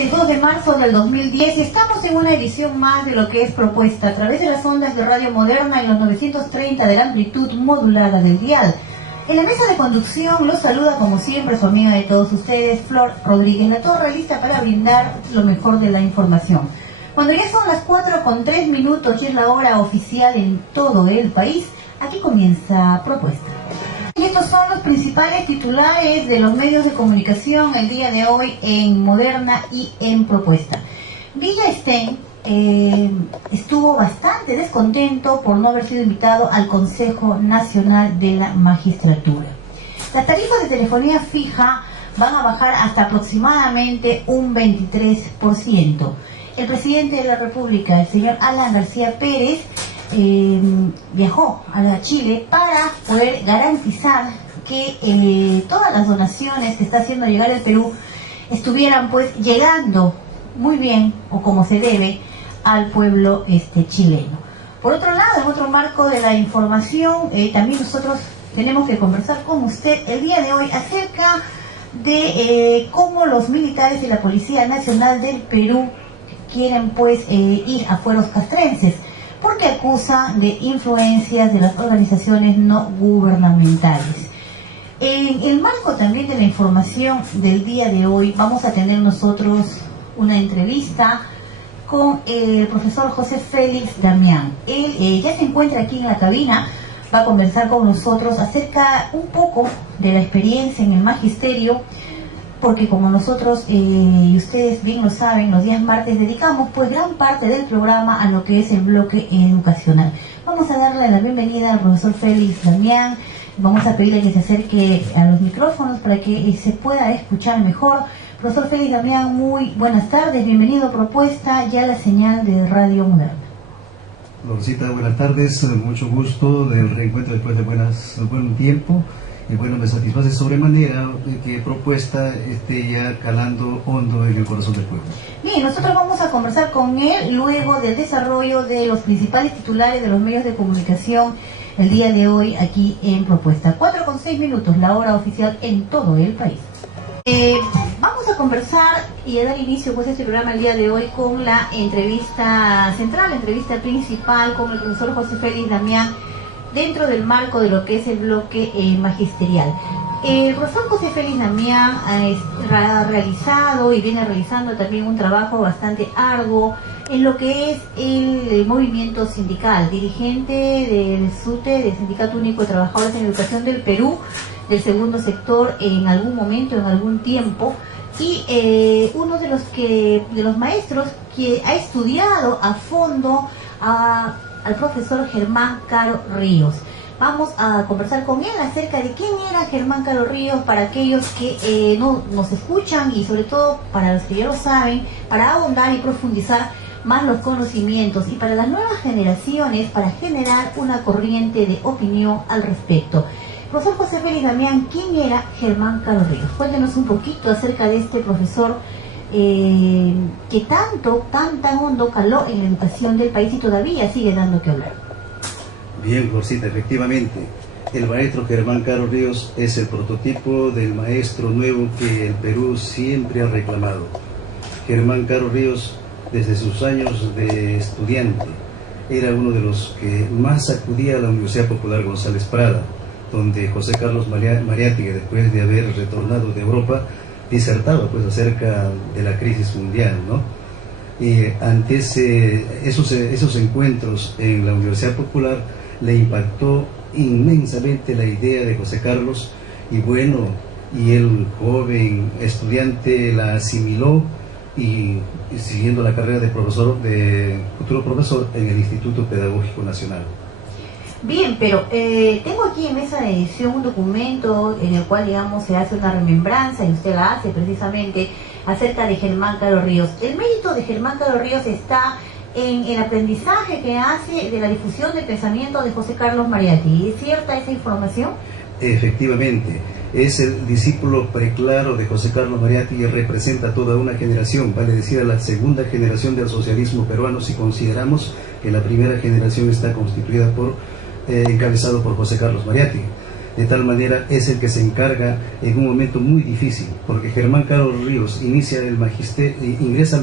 martes 2 de marzo del 2010 y estamos en una edición más de lo que es propuesta a través de las ondas de Radio Moderna y los 930 de la amplitud modulada del dial. En la mesa de conducción los saluda como siempre su amiga de todos ustedes, Flor Rodríguez La Torre, lista para brindar lo mejor de la información. Cuando ya son las 4:03 y es la hora oficial en todo el país, aquí comienza Propuesta. Y estos son los principales titulares de los medios de comunicación el día de hoy en Moderna y en Propuesta. Villa estuvo bastante descontento por no haber sido invitado al Consejo Nacional de la Magistratura. Las tarifas de telefonía fija van a bajar hasta aproximadamente un 23%. El presidente de la República, el señor Alan García Pérez, viajó a Chile para poder garantizar que todas las donaciones que está haciendo llegar el Perú estuvieran pues llegando muy bien o como se debe al pueblo chileno. Por otro lado, en otro marco de la información, también nosotros tenemos que conversar con usted el día de hoy acerca de cómo los militares de la Policía Nacional del Perú quieren pues ir a fueros castrenses, porque acusan de influencias de las organizaciones no gubernamentales. En el marco también de la información del día de hoy, vamos a tener nosotros una entrevista con el profesor José Félix Damián. Él ya se encuentra aquí en la cabina, va a conversar con nosotros acerca un poco de la experiencia en el magisterio, porque como nosotros y ustedes bien lo saben, los días martes dedicamos pues gran parte del programa a lo que es el bloque educacional. Vamos a darle la bienvenida al profesor Félix Damián, vamos a pedirle que se acerque a los micrófonos para que se pueda escuchar mejor. Profesor Félix Damián, muy buenas tardes, bienvenido a Propuesta, ya la señal de Radio Moderna. Lorcita, buenas tardes, mucho gusto del reencuentro después de buen tiempo. Y bueno, me satisface sobremanera que Propuesta esté ya calando hondo en el corazón del pueblo. Bien, nosotros vamos a conversar con él luego del desarrollo de los principales titulares de los medios de comunicación el día de hoy aquí en Propuesta. 4:06, la hora oficial en todo el país. Vamos a conversar y a dar inicio pues a este programa el día de hoy con la entrevista central, la entrevista principal con el profesor José Félix Damián, dentro del marco de lo que es el bloque magisterial. El profesor José Félix Damián ha realizado y viene realizando también un trabajo bastante arduo en lo que es el movimiento sindical, dirigente del SUTE, del Sindicato Único de Trabajadores en Educación del Perú, del segundo sector en algún momento, en algún tiempo, y uno de los maestros que ha estudiado a fondo al profesor Germán Caro Ríos. Vamos a conversar con él acerca de quién era Germán Caro Ríos para aquellos que no nos escuchan y sobre todo para los que ya lo saben, para ahondar y profundizar más los conocimientos y para las nuevas generaciones para generar una corriente de opinión al respecto. Profesor José Félix Damián, ¿quién era Germán Caro Ríos? Cuéntenos un poquito acerca de este profesor que tan hondo caló en la educación del país y todavía sigue dando que hablar. Bien, Florcita, efectivamente, el maestro Germán Caro Ríos es el prototipo del maestro nuevo que el Perú siempre ha reclamado. Germán Caro Ríos, desde sus años de estudiante, era uno de los que más acudía a la Universidad Popular González Prada, donde José Carlos Mariátegui, después de haber retornado de Europa, disertaba pues acerca de la crisis mundial, ¿no? Y ante esos encuentros en la Universidad Popular le impactó inmensamente la idea de José Carlos y bueno, y el joven estudiante la asimiló y siguiendo la carrera de futuro profesor en el Instituto Pedagógico Nacional. Bien, pero tengo aquí en esa edición un documento en el cual, digamos, se hace una remembranza, y usted la hace precisamente, acerca de Germán Caro Ríos. El mérito de Germán Caro Ríos está en el aprendizaje que hace de la difusión del pensamiento de José Carlos Mariátegui. ¿Es cierta esa información? Efectivamente, es el discípulo preclaro de José Carlos Mariátegui y representa toda una generación, vale decir a la segunda generación del socialismo peruano, si consideramos que la primera generación está constituida encabezado por José Carlos Mariátegui. De tal manera es el que se encarga en un momento muy difícil, porque Germán Carlos Ríos ingresa al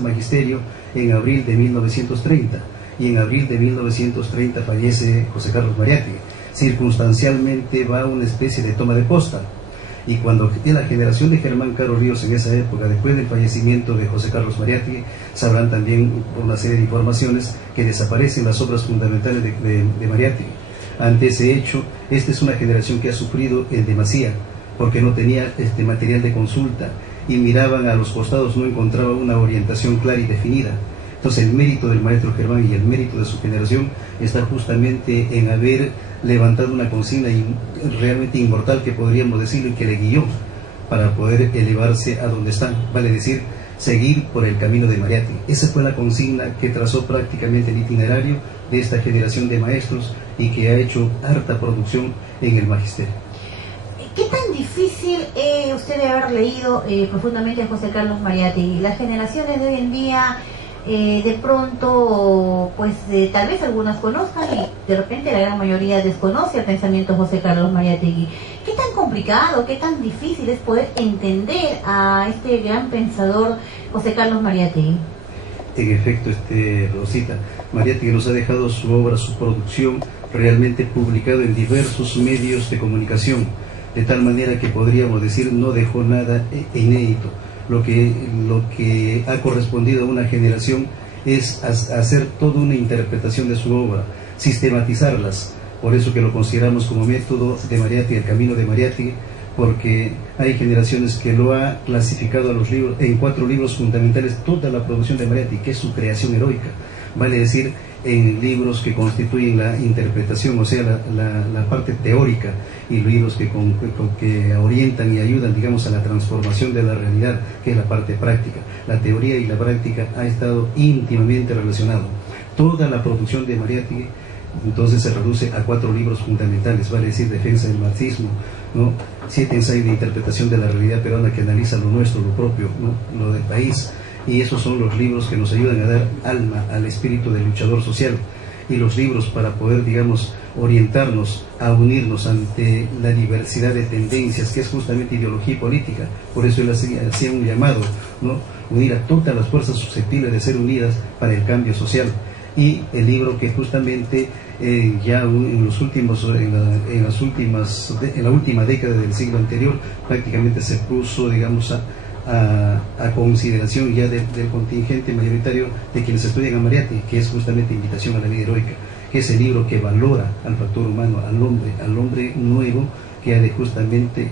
magisterio en abril de 1930, y en abril de 1930 fallece José Carlos Mariátegui. Circunstancialmente va a una especie de toma de posta, y cuando la generación de Germán Carlos Ríos en esa época, después del fallecimiento de José Carlos Mariátegui, sabrán también por una serie de informaciones que desaparecen las obras fundamentales de Mariátegui. Ante ese hecho, esta es una generación que ha sufrido en demasía, porque no tenía material de consulta, y miraban a los costados, no encontraban una orientación clara y definida. Entonces el mérito del maestro Germán y el mérito de su generación está justamente en haber levantado una consigna realmente inmortal, que podríamos decirlo, y que le guió para poder elevarse a donde están, vale decir, seguir por el camino de Mariátegui. Esa fue la consigna que trazó prácticamente el itinerario de esta generación de maestros y que ha hecho harta producción en el magisterio. ¿Qué tan difícil usted debe haber leído profundamente a José Carlos Mariátegui? Las generaciones de hoy en día, de pronto, pues tal vez algunas conozcan y de repente la gran mayoría desconoce el pensamiento de José Carlos Mariátegui. ¿Qué tan complicado, qué tan difícil es poder entender a este gran pensador José Carlos Mariátegui? En efecto, Rosita, Mariátegui nos ha dejado su obra, su producción, realmente publicado en diversos medios de comunicación, de tal manera que podríamos decir no dejó nada inédito. Lo que ha correspondido a una generación es hacer toda una interpretación de su obra, sistematizarlas. Por eso que lo consideramos como método de Mariátegui, el camino de Mariátegui, porque hay generaciones que lo ha clasificado a los libros, en 4 libros fundamentales, toda la producción de Mariátegui, que es su creación heroica, vale decir, en libros que constituyen la interpretación, o sea, la parte teórica, y libros que orientan y ayudan, digamos, a la transformación de la realidad, que es la parte práctica. La teoría y la práctica ha estado íntimamente relacionado. Toda la producción de Mariátegui entonces se reduce a 4 libros fundamentales, vale decir, Defensa del marxismo, ¿no? 7 ensayos de interpretación de la realidad peruana que analiza lo nuestro, lo propio, ¿no? Lo del país. Y esos son los libros que nos ayudan a dar alma al espíritu del luchador social, y los libros para poder, digamos, orientarnos a unirnos ante la diversidad de tendencias, que es justamente ideología y política. Por eso él hacía un llamado, ¿no? Unir a todas las fuerzas susceptibles de ser unidas para el cambio social. Y el libro que justamente ya en la última década del siglo anterior prácticamente se puso, digamos, a consideración ya del contingente mayoritario de quienes estudian a Mariátegui, que es justamente Invitación a la Vida Heroica, que es el libro que valora al factor humano, al hombre nuevo, que ha de justamente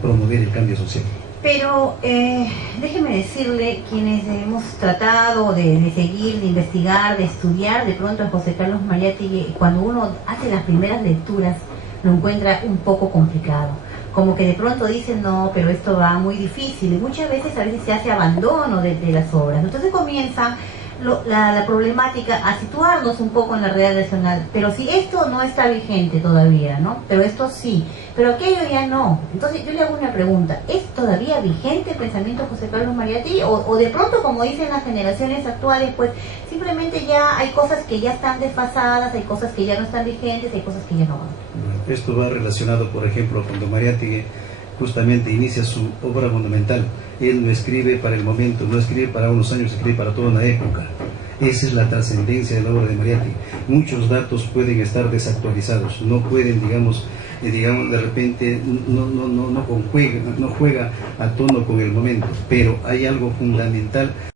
promover el cambio social. Pero déjeme decirle, quienes hemos tratado de seguir, de investigar, de estudiar de pronto a José Carlos Mariátegui, cuando uno hace las primeras lecturas lo encuentra un poco complicado, como que de pronto dicen no, pero esto va muy difícil, y muchas veces se hace abandono de las obras. Entonces comienza la problemática a situarnos un poco en la realidad nacional. Pero si esto no está vigente todavía, ¿no? Pero esto sí, pero aquello ya no. Entonces yo le hago una pregunta: ¿es todavía vigente el pensamiento de José Carlos Mariátegui? O de pronto, como dicen las generaciones actuales, pues simplemente ya hay cosas que ya están desfasadas, hay cosas que ya no están vigentes, hay cosas que ya no van. Esto va relacionado, por ejemplo, cuando Mariátegui justamente inicia su obra monumental. Él no escribe para el momento, no escribe para unos años, escribe para toda una época. Esa es la trascendencia de la obra de Mariátegui. Muchos datos pueden estar desactualizados, no pueden, digamos, de repente no juega a tono con el momento, pero hay algo fundamental